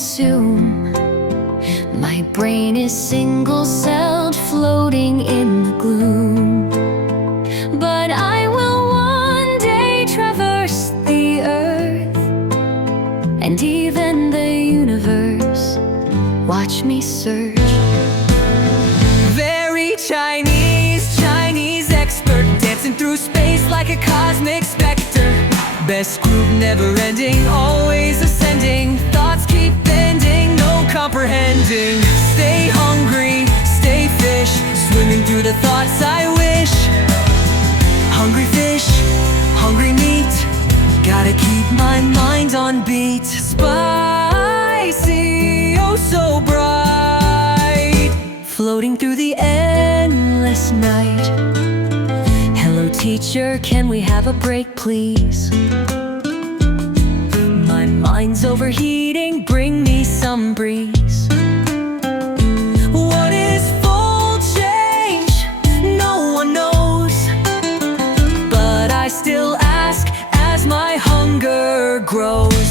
consume. My brain is single-celled, floating in the gloom. But I will one day traverse the earth, and even the universe. Watch me search. Very Chinese expert, dancing through space like a cosmic specter. Best group, never ending, always ascending. Thoughts keep bending, no comprehending. Stay hungry, stay fish, swimming through the thoughts I wish. Hungry fish, hungry meat, gotta keep my mind on beat. Spicy, oh so bright, floating through the endless night. Hello teacher, can we have a break please? My mind's overheating, bring me some breeze. What is full change? No one knows, but I still ask as my hunger grows.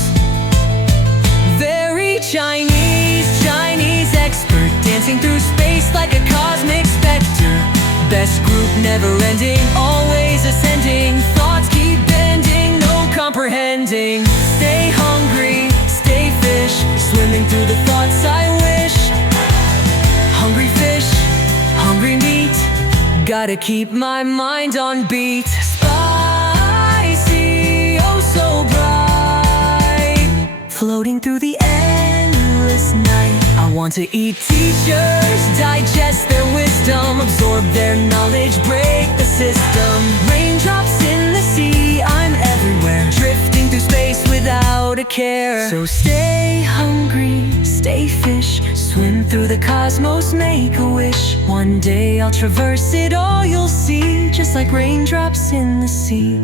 Very Chinese expert, dancing through space like a cosmic specter. Best group, never ending, always ascending. Thoughts keep bending, no comprehending. Stay hungry, stay fish, swimming through the thoughts I wish. Hungry fish, hungry meat, gotta keep my mind on beat. Spicy, oh so bright, floating through the endless night. I want to eat teachers, digest their wisdom, absorb their knowledge, break the system. Raindrops in the sea, I'm everywhere, drifting through space without a care. So stay hungry, stay fish, swim through the cosmos, make a wish. One day I'll traverse it all, you'll see, just like raindrops in the sea.